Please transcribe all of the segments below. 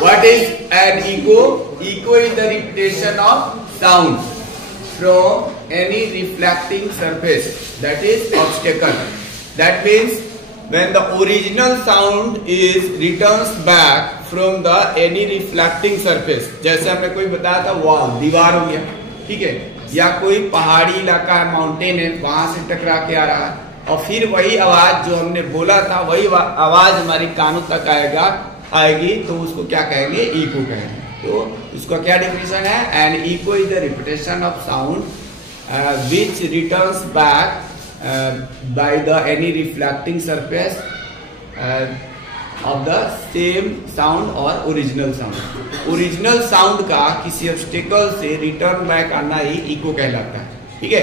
What is an echo? Echo is the repetition of sound from any reflecting surface, that is obstacle. That means when the original sound is returns back from the any reflecting surface, जैसे हमने कोई बताया था वॉल, दीवार हो गया, ठीक है, या कोई पहाड़ी इलाका है, माउंटेन है, वहां से टकरा के आ रहा है और फिर वही आवाज जो हमने बोला था वही आवाज हमारे कानों तक आएगी तो उसको क्या कहेंगे? इको कहेंगे। तो उसका क्या डेफिनेशन है? An echo is the repetition of sound which returns back by the any reflecting surface of the same sound or original sound. Original sound का किसी obstacle से return back आना ही echo कहलाता है, ठीक है।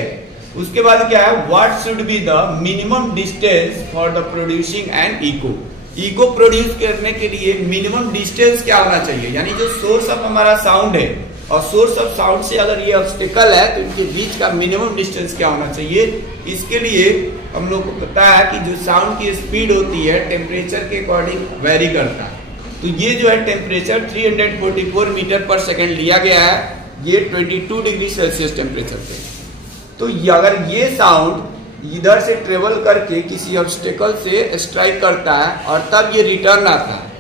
उसके बाद क्या है? What should be the minimum distance for the producing an echo? Echo produce करने के लिए minimum distance क्या होना चाहिए? यानी जो source of हमारा sound है और सोर्स ऑफ साउंड से अगर ये ऑब्स्टेकल है तो इनके बीच का मिनिमम डिस्टेंस क्या होना चाहिए? इसके लिए हम लोग को पता है कि जो साउंड की स्पीड होती है टेम्परेचर के अकॉर्डिंग वेरी करता है। तो ये जो है टेम्परेचर 344 मीटर पर सेकेंड लिया गया है, ये 22 डिग्री सेल्सियस टेम्परेचर पे। तो अगर ये साउंड इधर से ट्रेवल करके किसी ऑब्स्टेकल से स्ट्राइक करता है और तब ये रिटर्न आता है,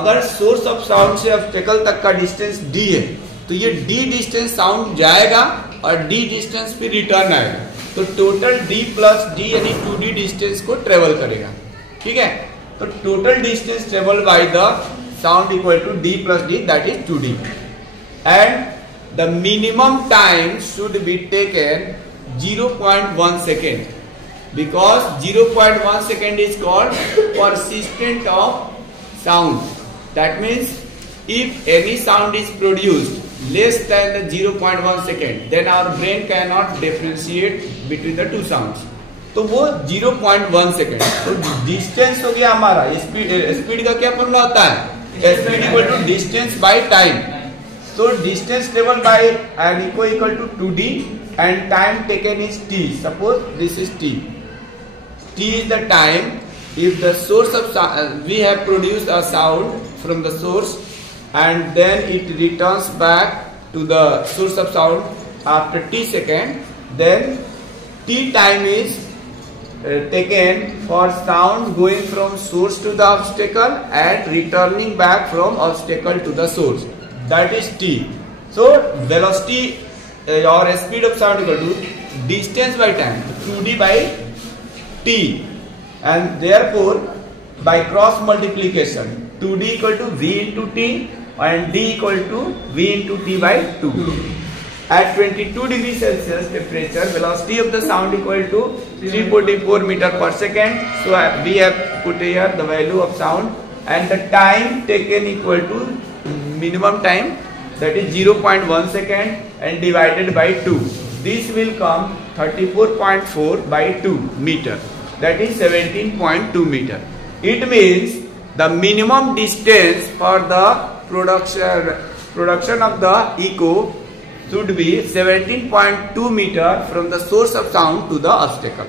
अगर सोर्स ऑफ साउंड से ऑब्स्टेकल तक का डिस्टेंस डी है तो ये d डिस्टेंस साउंड जाएगा और d डिस्टेंस पे रिटर्न आएगा, तो टोटल d प्लस d यानी 2d डिस्टेंस को ट्रेवल करेगा, ठीक है। तो total distance travel by the sound equal to d plus d, that is 2d, and the minimum time should be taken 0.1 second, because 0.1 second is called persistent of sound. That means if any sound is produced less than the 0.1 second, then our brain cannot differentiate between the two sounds. तो वो 0.1 सेकेंड, तो डिस्टेंस हो गया हमारा। स्पीड का क्या formula होता है? Speed equal to distance by time. तो distance travel by n equal to 2d and time taken is t. Suppose this is t. t is the time if the source of we have produced a sound from the source and then it returns back to the source of sound after t second, then t time is taken for sound going from source to the obstacle and returning back from obstacle to the source, that is t. So velocity or speed of sound equal to distance by time, 2d by t, and therefore by cross multiplication 2d equal to v into t and d equal to v into t by 2. At 22 degree Celsius temperature, velocity of the sound equal to 344 meter per second. So we have put here the value of sound and the time taken equal to minimum time, that is 0.1 second and divided by 2. This will come 34.4 by 2 meter, that is 17.2 meter. It means the minimum distance for the production of the echo should be 17.2 meter from the source of sound to the obstacle.